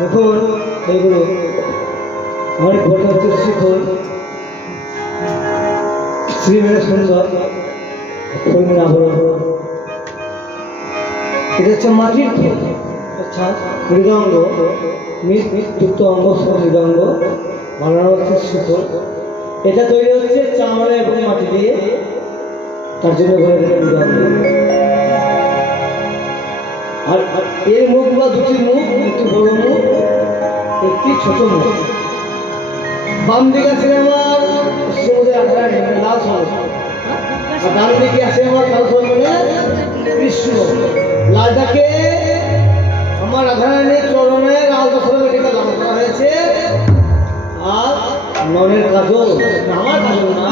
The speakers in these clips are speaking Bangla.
দেখুন, এইগুলো আমার ঘরটা হচ্ছে শিখুন শ্রীমের সুন্দর কর্মীর আবরণ। এটা হচ্ছে মিট যুক্ত অঙ্গ সহ মৃগাঙ্গ বানানো হচ্ছে শিখর। এটা তৈরি হচ্ছে চামড়া এবং মাটি দিয়ে, তার জন্য এটা মৃগাঙ্গ আর এর মুখ বা দুটি মুখ, একটি বড় মুখ, একটি ছোট মুখ। বাম দিকে আছে আমার আকারে লাল সরস আর ডান দিকে আছে আমার লাল সরস মানে কৃষ্ণ। লালটাকে আমার রাধারানী চরণের আলতা সরবে টিকা লাল করা হয়েছে। আর ননের কাজল, আমার কাজল না,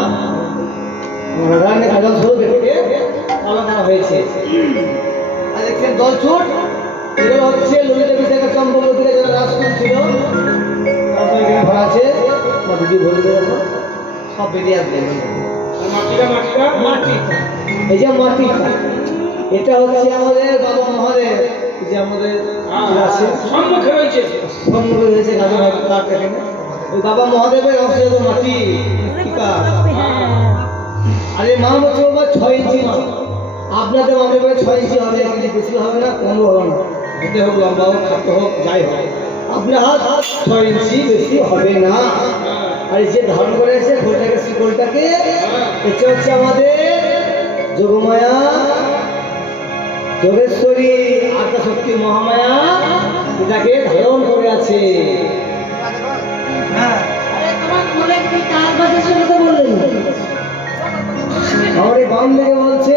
আমার রাধারানী কাজল সরবে টিকে আলাদা করা হয়েছে। দেখছেন দল ছুট এটা হচ্ছে ললিতা বিশাখা চম্পবতীরা যারা রাজকুল ছিল। আছে। ভরে। সব বেরিয়ে আসবে এই যে মাটিটা এটা হচ্ছে আমাদের বাবা মহাদেব। যে আমাদের আছে। সম্মুখে রয়েছে। সম্মুখে রয়েছে গাজন কাঠ এখানে ওই বাবা মহাদেবের অংশ মাটি। মৃত্তিকা আর এই মা হচ্ছে ছয় ইঞ্চি মা আপনাদের মনে করে ছয় ইঞ্চি হবে এক ইঞ্চি বেশি হবে না কম হবে না। এতে হোক লম্বা হোক খাদ্য হোক যাই হোক। আপনার হাত হাত ছয় ইঞ্চি বেশি হবে না। আর এই যে ধারণ করে এসে ঘোলটাকে শিকলটাকে এটা হচ্ছে আমাদের যোগমায়া যোগেশ্বরী আত্মা শক্তি মহামায়া এটাকে ধারণ করে আছে। হ্যাঁ। আমার এই বাম দিকে বলছে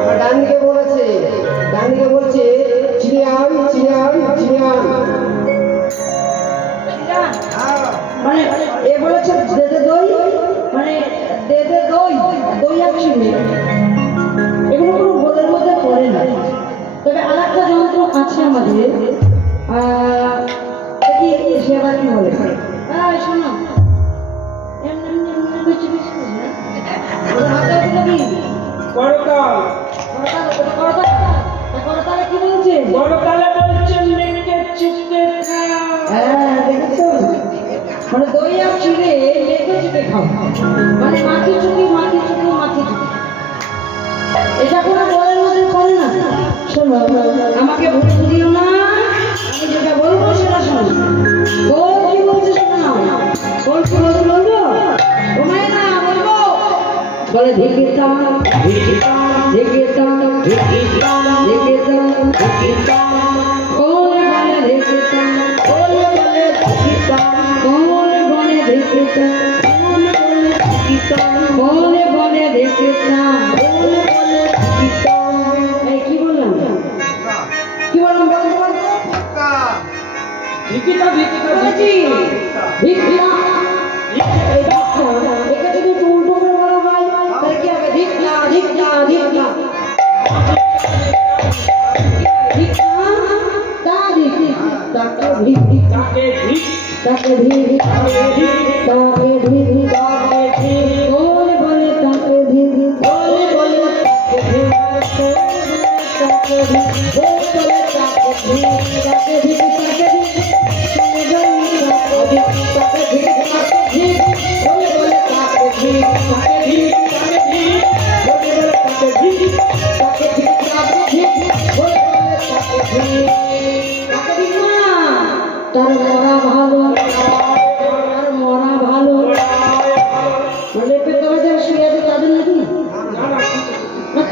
আমার ডান দিকে বলেছে ডান দিকে বলছে চিয়ান চিয়ান চিয়ান মানে এ বলেছে দেদে দই মানে দেদে দই দই আর চিনি এগুলো কোনো গোলের মধ্যে পড়ে না। তবে আর একটা যন্ত্র আছে আমাদের। আহ, দেখি কি বলে? আহ, শোনো করতাল করতাল, ওটা করতাল। তা করতালে কি বলছে করতালে বলছে মেঘে চিপতে হ্যাঁ মানে মানে করে না। শোনো আমাকে ভুল বুঝিও না। বলে ধিকিতাম ধিকিতাম ধিকিতাম ধিকিতাম ধিকিতাম ধিকিতাম কোন বলে ধিকিতাম কোন বলে ধিকিতাম কোন বলে ধিকিতাম কোন বলে ধিকিতাম কোন বলে ধিকিতাম কোন বলে ধিকিতাম এই কি বললাম? কি বললাম বলতে বলতে ভিকিতা ভিকিতা বলেছি। ভিক্ষা এই তাকে ভিড় তাকে ভিড়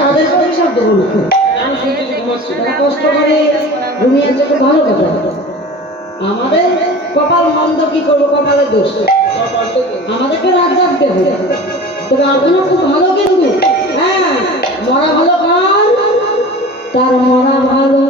আমাদের সাথে শব্দ বলো কষ্ট করে ঘুমিয়ে যেতে ভালো কথা। আমাদের কপাল মন্দ কি করব, কপালে দোষ আমাদেরকে রাত জাগতে হবে। তবে আপনার খুব ভালো কিন্তু। হ্যাঁ মরা ভালো কার? তার মরা ভালো।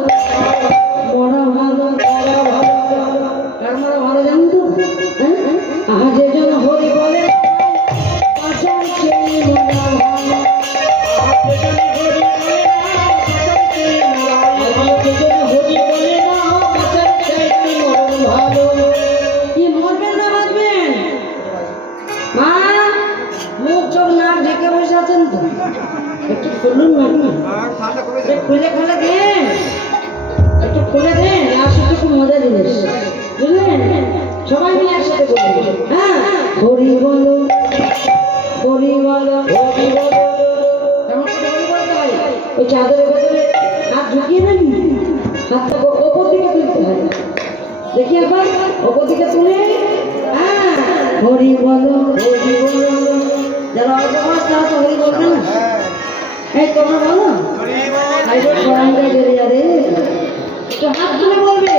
চাদরের ভেতরে হাত ঢুকিয়ে নেন হাতটা ওপর দিকে তুলতে হয়। দেখি একবার ওপর দিকে তুলে। হ্যাঁ হরি বলো হরি বলো। যারা অপবাস হাত তুলে বলবে।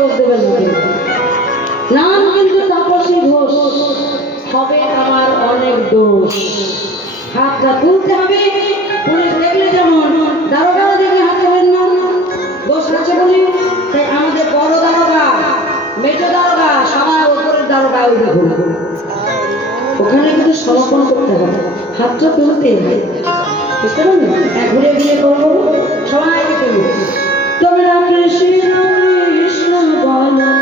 দোষ দেবেন নাম কিন্তু তাপসী ঘোষ। হবে আমার অনেক দোষ। হাতটা তুলতে হবে। পুলিশ দেখলে যেমন দারোগারা দেখলে হাত তোলেন না। দোষ আছে বলি? তাই আমাদের বড় দারোগা মেজো দারোগা সবার দারোগা ওই দেখুন। ওখানে কিন্তু সমর্পণ করতে হবে। হাতটা তুলতে হবে। বুঝতে পারলেন? হ্যাঁ, ঘুরে ঘুরে করব। সবাইকে তুলবো। তোমরা কৃষ্ণ বলো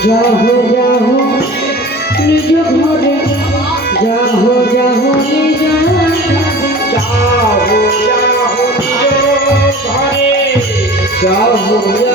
যাহো যাহো নিজ ঘরে যাহো যাহো নিজ যাহো যাহো নিজ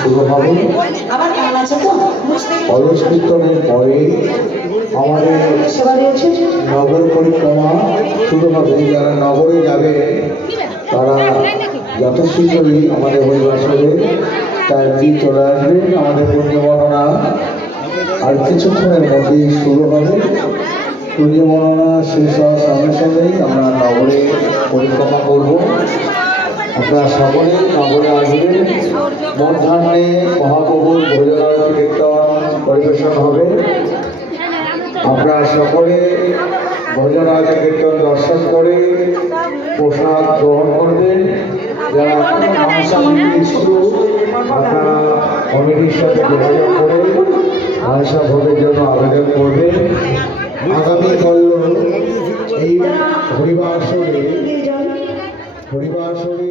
শুরু হবে অলস কীর্তনের পরে আমাদের নগর পরিক্রমা শুরু হবে। যারা নগরে যাবে, তারা শীঘ্রই আমাদের হরিবাসরে তার দিক চলে আসবে। আমাদের পুণ্য বর্ণনা আর কিছুক্ষণের মধ্যেই শুরু হবে। পুণ্য বর্ণনা শেষ হওয়ার সঙ্গে সঙ্গেই আমরা নগরে পরিক্রমা করব। আপনারা সকলে নগরে আসবেন। মধ্যাহ্নে মহাপ্রভুর ভোজনারতি কীর্তন পরিবেশন হবে। আপনারা সকলে ভোজনাদি কীর্তন দর্শন করে প্রসাদ গ্রহণ করবেন। যারা ইচ্ছুক, আপনারা কমিটির সাথে যোগাযোগ করে মাংসা ভোগের জন্য আবেদন করবেন। আগামীকাল এই হরিবাসরে হরিবাসরে